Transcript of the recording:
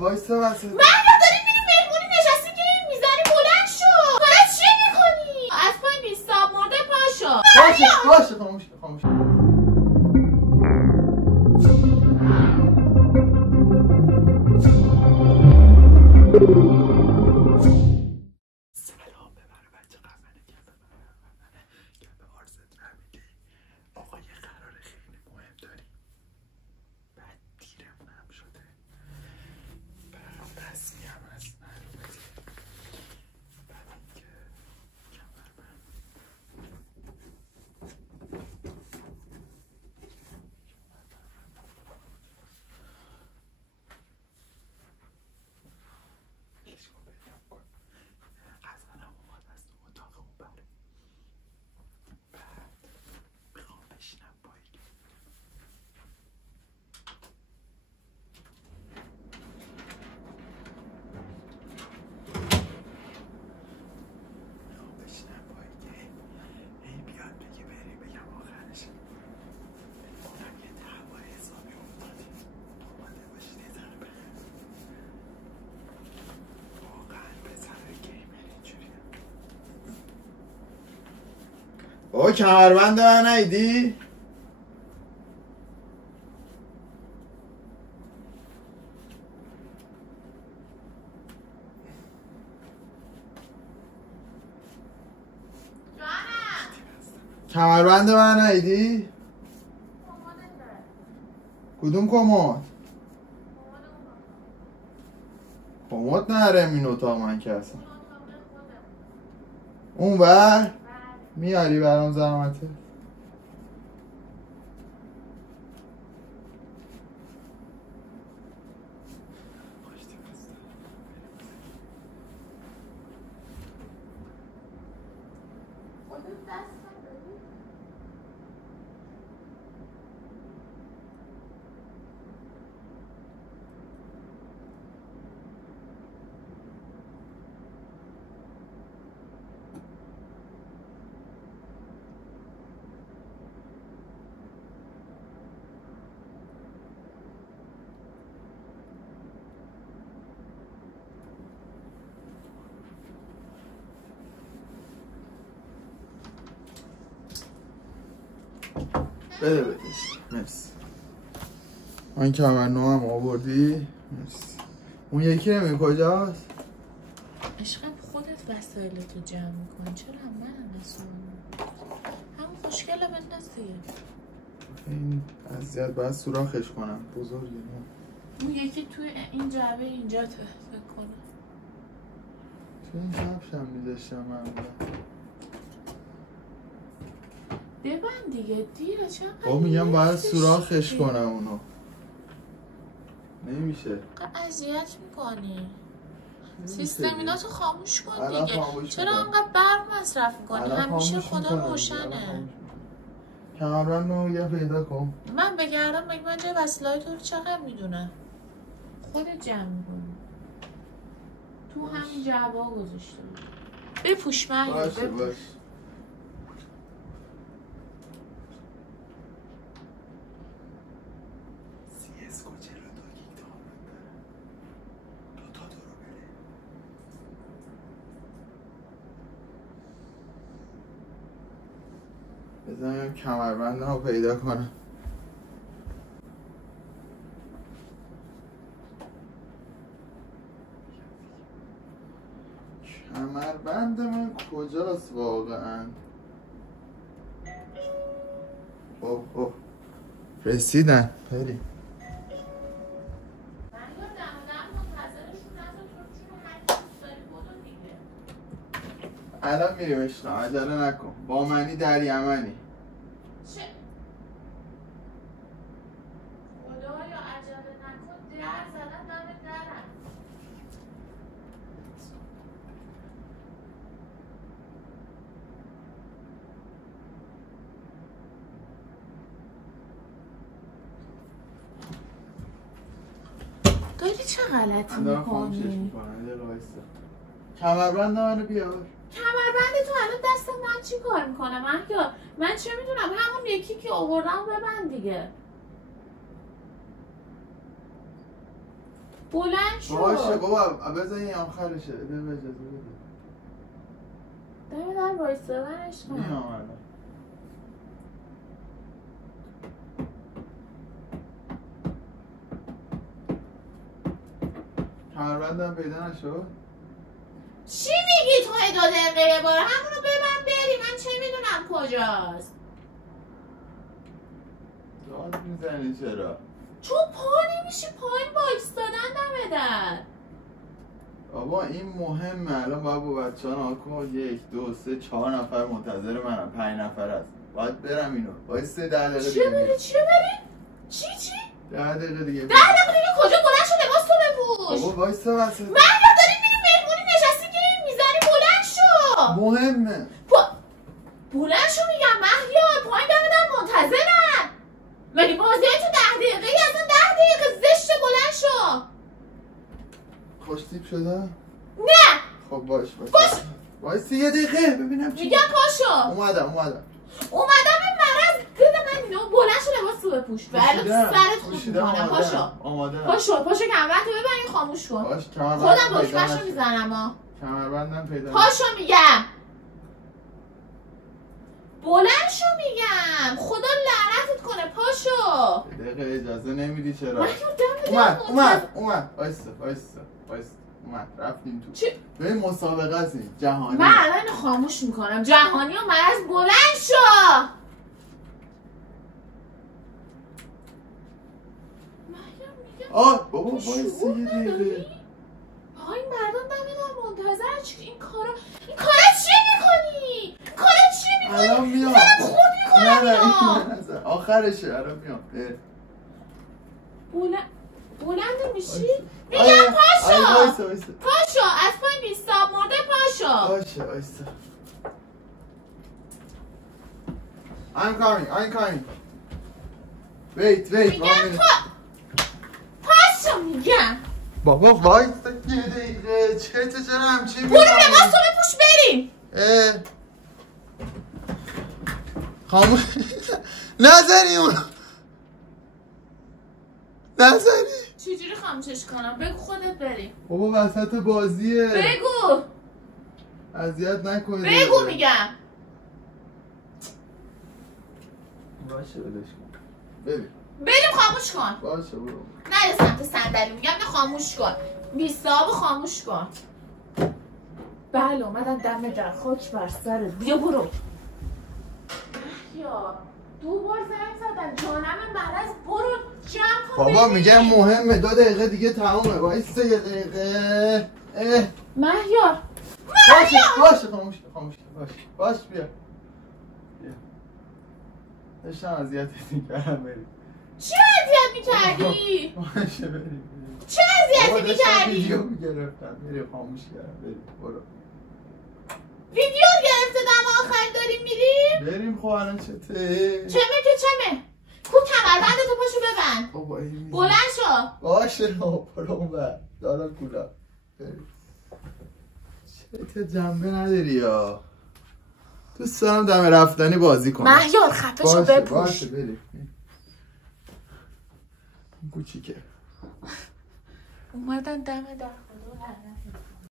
وایسا واسه مهیا داری میری مهمونی نشستی که این میزنی بلند شو. دارت چی میکنی؟ از پای نیستم مرده پاشو. باشه خاموش خاموش. سلام ببره بچه قهوه که به عرضت نمیدی آقا یه قرار خیلی مهم داریم بعد دیرمون هم شده برام رسمی هم هست معلومتی بعد اینکه کمربند کشکو پیدا کن غزنم اومد از تو اتاقمون بره بعد میخوام بشینم پایین ای بیاد بگه بری بگم آخرش اونم یه دعوای حسابی افتادی اومده باشید یه ذره بخیر واقعا پسر گیمر اینجوری بابا کمربند من نیدی؟ کمربند من نیدی؟ کدوم کمد؟ کمد نرم این اتاق من که اصلا اون بر؟ میاری برام زحمته؟ بده بدش مرسی این کمر نو هم آوردی مرسی اون یکی نمی کجاست؟ عشقم خودت وسایلتو جمع میکن چرا من نسون همون خوشگله بنداز دیگه این اذیت باید سوراخش کنم بزرگه اون یکی توی این جعبه اینجا فکر کنم توی این کفش هم میداشتم من ببند دیگه دیره چقدر با میگم باید سوراخش کنم اونو نمیشه اذیت میکنی سیستمیناتو خاموش کن دیگه خاموش چرا انقدر برق مصرف میکنی همیشه خدا روشنه کمربند رو یه پیدا کن من بگردم مگه من جای وسیله‌های تو رو چقدر میدونم خودت جمع میکنی تو همین جعبه ها گذاشته بپوش من باشه باشه بزنیم کمربندم رو پیدا کنم کمربند من کجاست واقعا اوه رسیدن بریم الان میریم اشنا عجله نکن با منی در یمنی چه؟ خدایا عجله نکن در زدن دم درم داری چه غلطی میکنی؟ کمربند منو بیار کمربند تو الان دست من چی کار میکنه من چه میدونم همون یکی که آوردم ببند دیگه بلند شو. باشه بابا بذار این آخرشه. بده اجازه بده. دم در وایستادنش کن. میام الان. کمربندم پیدا نشد؟ چی میگی تو 2 دقیقه یه بار؟ همونو به من بری، من چه میدونم کجاست. داد میزنی چرا؟ چون پا نمیشه، پایین وایستادن دم در. بابا این مهمه. الان باید با بچه ها ناکن 1 2 3 4 نفر منتظر منم. 5 نفر هست. باید برم اینو. باید 3 10 دقیقه چی بری؟ چی بری؟ چی؟ 10 دقیقه دیگه. 10 دقیقه دیگه کجا؟ بلند شو لباس تو بپوش. بابا وایسا واسه. مهیا داری میری مهمونی نشستی گیر میزنی، بلند شو. مهمه. بلند شو میگم مهیا، پایین دم در منتظرن. مگه بازی تو 10 دقیقه ای؟ اصلا 10 دقیقه زشته، بلند شو. خوش تیپ شده؟ نه. خب باش. وایسی 1 دقیقه ببینم چی. میگم پاشو. اومدم این مرض دل من اینو. بلند شو لباس تو بپوش. بله سرت خوش میکنم. پاشو. آماده. پاشو کمربند تو ببرین خاموش کن. باش کمربند. خودم دکمه‌شو میزنم ها. کمربندم پیدا. پاشو میگم. بلند شو میگم. خدا لعنتت کنه. پاشو. 1 دقیقه اجازه نمیدی چرا؟ اومد. وایسا. اومد. رفتیم تو. چی؟ ببین مسابقه است جهانی. من الان خاموش میکنم. جهانی و مرض. بلند شو. بابا وایسی 1 دقیقه. آقای مردم دم در منتظر چی؟ این کارا چی میکنی؟ الان میام. خود میکنم نه آخرشه. الان میام. بلند میشی؟ میگم پاشو. وایسا. پاشو از پایین بیستاب مرده. پاشو. باشه وایسا. I'm coming. Wait. میگم پاشو میگم. بابا وایسا 1 دقیقه. چرا همچین برو لباس تو بپوش بریم. خاموش. نزنی اونو. چجوری خاموشش کنم؟ بگو خودت بریم. بابا وسط بازیه. بگو اذیت نکنید. بگو میگم. باشه ولش کن. بریم خاموش کن. باشه برو. نه سمت صندلی میگم. نه خاموش کن. بیستابو خاموش کن. بله اومدم دم در. خاک بر سرت. بیا برو. یا 2 بار زنگ زدن. جانم مرض. برو جمع کن. بابا میگم مهمه. 2 دقیقه دیگه تمومه. وایسا 1 دقیقه. مهیار. باشه خاموش. باش بیا. داشتم اذیتت میکردم. بریم. چه اذیت میکردی؟ باشه بریم. چه اذیتی میکردی؟ ویدیو میگرفتم. بریم خاموش کردم. بریم برو. ویدیو گرفته دم آخر داریم میریم؟ بریم خب الان چمه کو کمربند تو پاشو ببند. بابا بلند شو. باشه برو اونور. دارا کولا. بریم. چه جنبه نداری یا دوست دارم دم رفتنی بازی کنم. مهیار خفه شو بپوش. باشه بریم. کوچیکه اومدن دم در. خدا لعنت